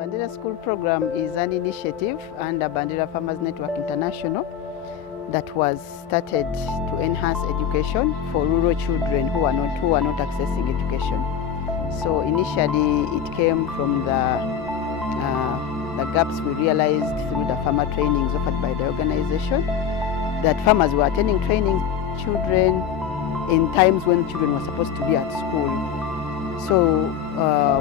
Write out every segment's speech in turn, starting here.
Bandera School Program is an initiative under Bandera Farmers Network International that was started to enhance education for rural children who are not accessing education. So initially it came from the gaps we realized through the farmer trainings offered by the organization, that farmers were attending trainings children in times when children were supposed to be at school. So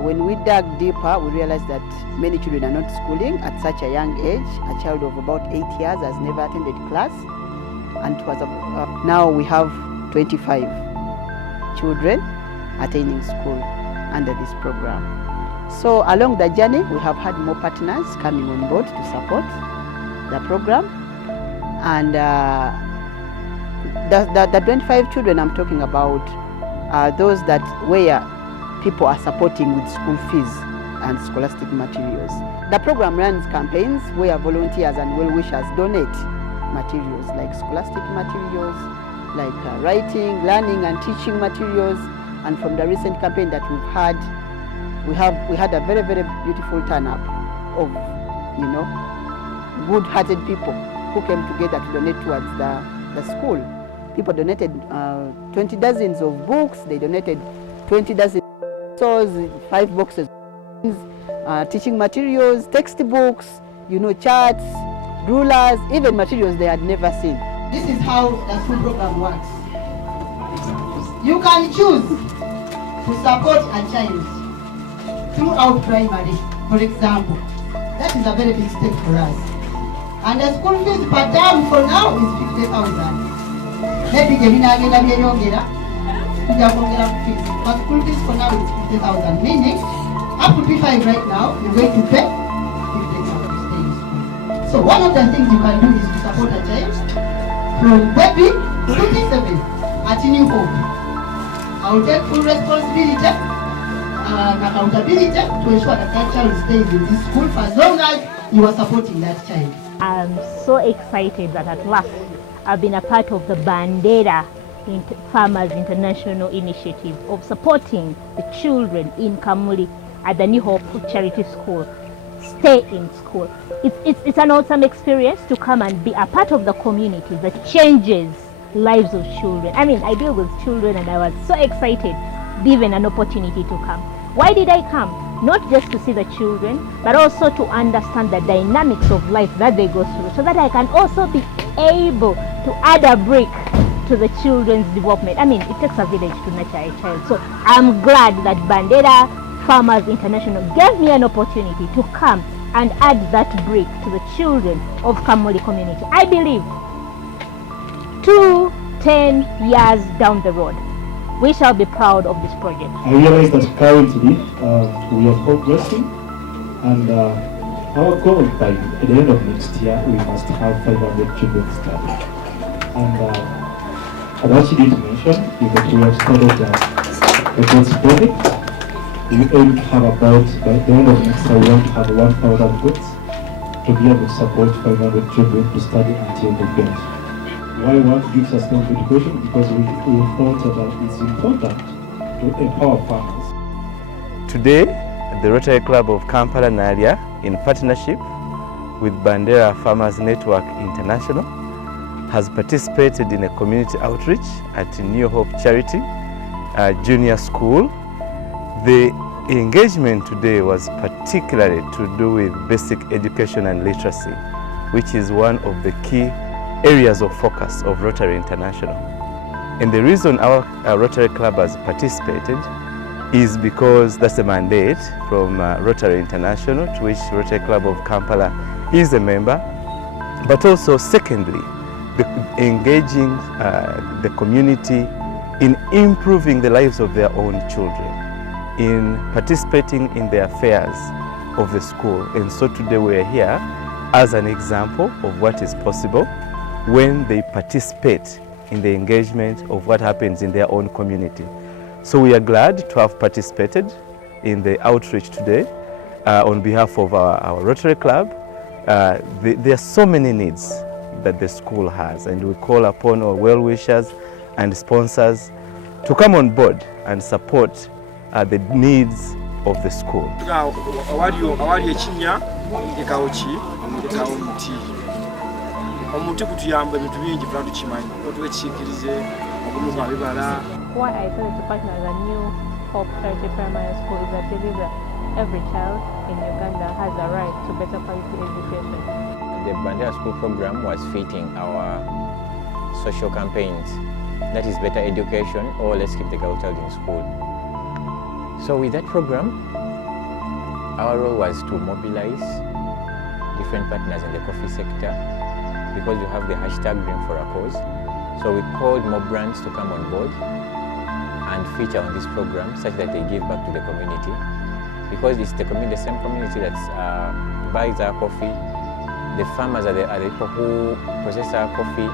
when we dug deeper, we realized that many children are not schooling at such a young age. A child of about 8 years has never attended class, and it was now we have 25 children attending school under this program. So along the journey, we have had more partners coming on board to support the program, and the 25 children I'm talking about are those that where people are supporting with school fees and scholastic materials. The program runs campaigns where volunteers and well-wishers donate materials like scholastic materials, like writing, learning and teaching materials. And from the recent campaign that we've had, we had a very, very beautiful turn-up of, good-hearted people who came together to donate towards the school. People donated 20 dozens of books, they donated 20 dozen 5 boxes, teaching materials, textbooks, charts, rulers, even materials they had never seen. This is how the school program works. You can choose to support a child throughout primary, for example. That is a very big step for us. And the school fees per term for now is 50,000. Maybe but school fees for now is 50,000, meaning up to P5 right now, you're going to pay 50,000 to stay in school. So one of the things you can do is to support a child from baby to P7 at New Hope. I will take full responsibility and accountability to ensure that that child stays in this school for as long as you are supporting that child. I'm so excited that at last I've been a part of the Bandera Farmers International initiative of supporting the children in Kamuli at the New Hope Charity School. Stay in school. It's an awesome experience to come and be a part of the community that changes lives of children. I mean, I deal with children and I was so excited given an opportunity to come. Why did I come? Not just to see the children, but also to understand the dynamics of life that they go through, so that I can also be able to add a brick to the children's development. I mean, it takes a village to nurture a child. So I'm glad that Bandera Farmers International gave me an opportunity to come and add that brick to the children of Kamuli community. I believe 10 years down the road, we shall be proud of this project. I realize that currently we are progressing, and our goal by the end of next year, we must have 500 children study. And as I did mention, is that we have started the goods project. We aim to have about, by the end of next year, we want to have 1,000 goods to be able to support 500 children to study until they finish. Why we want to give sustainable education? Because we thought that it's important to empower farmers. Today, the Rotary Club of Kampala Naria, in partnership with Bandera Farmers Network International, has participated in a community outreach at New Hope Charity Junior School. The engagement today was particularly to do with basic education and literacy, which is one of the key areas of focus of Rotary International. And the reason our Rotary Club has participated is because that's a mandate from Rotary International, to which Rotary Club of Kampala is a member, but also secondly, engaging the community in improving the lives of their own children, in participating in the affairs of the school. And so today we are here as an example of what is possible when they participate in the engagement of what happens in their own community. So we are glad to have participated in the outreach today on behalf of our Rotary Club. There are so many needs that the school has, and we call upon our well-wishers and sponsors to come on board and support the needs of the school. Why I decided to partner with a new Hope Rotary Primary School is that I believe that every child in Uganda has a right to better quality education. The Bandera School program was fitting our social campaigns, that is better education or let's keep the girl child in school. So with that program, our role was to mobilize different partners in the coffee sector because we have the hashtag Green for a Cause. So we called more brands to come on board and feature on this program such that they give back to the community, because it's the same community that buys our coffee. The farmers are the people who process our coffee.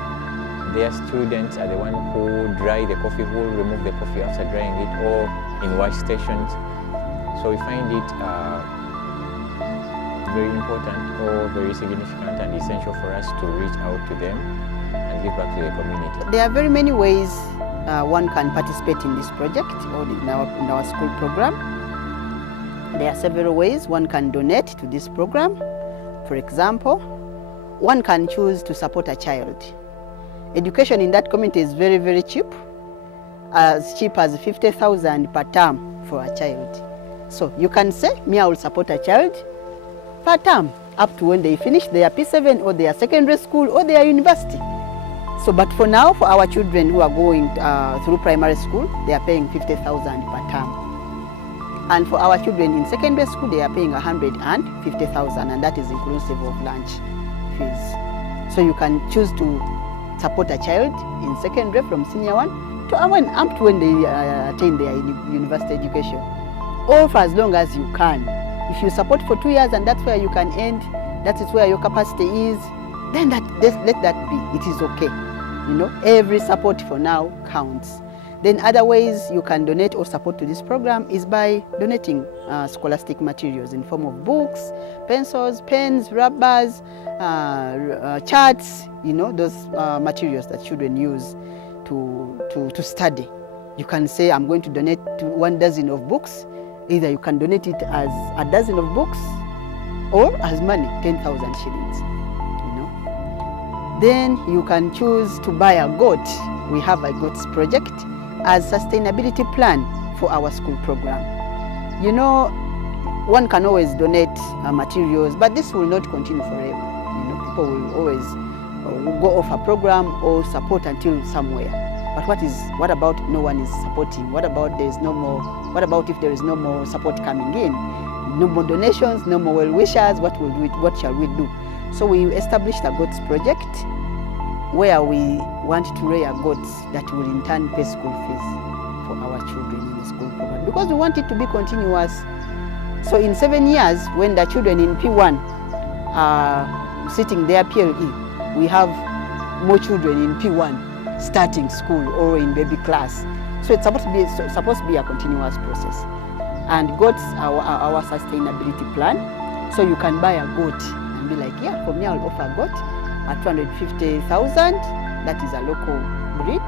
Their students are the ones who dry the coffee, who remove the coffee after drying it, or in wash stations. So we find it very important or very significant and essential for us to reach out to them and give back to the community. There are very many ways one can participate in this project or in our school program. There are several ways one can donate to this program. For example, one can choose to support a child. Education in that community is very, very cheap as 50,000 per term for a child. So you can say, me, I will support a child per term up to when they finish their P7 or their secondary school or their university. So, but for now, for our children who are going through primary school, they are paying 50,000 per term. And for our children in secondary school, they are paying 150,000, and that is inclusive of lunch fees. So you can choose to support a child in secondary from senior 1 to up to when they attain their university education, or for as long as you can. If you support for 2 years and that's where you can end, that is where your capacity is, then let that be. It is okay. You know, every support for now counts. Then other ways you can donate or support to this program is by donating scholastic materials in form of books, pencils, pens, rubbers, charts, you know, those materials that children use to study. You can say, I'm going to donate to 1 dozen of books. Either you can donate it as a dozen of books or as money, 10,000 shillings. You know. Then you can choose to buy a goat. We have a goats project as sustainability plan for our school program. You know, one can always donate materials, but this will not continue forever. You know, people will always go off a program or support until somewhere. But what about no one is supporting? What about there is no more? What about if there is no more support coming in? No more donations, no more well-wishers, what shall we do? So we established a goats project where we want to rear goats that will in turn pay school fees for our children in the school program, because we want it to be continuous. So in 7 years, when the children in P1 are sitting their PLE, we have more children in P1 starting school or in baby class. So it's supposed to be a continuous process. And goats are our sustainability plan. So you can buy a goat and be like, yeah, for me I'll offer a goat at 250,000, that is a local breed,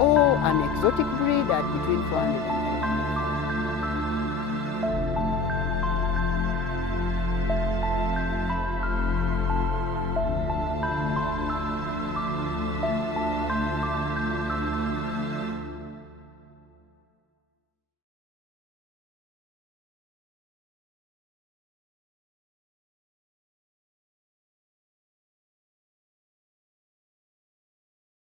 or an exotic breed at between 400 and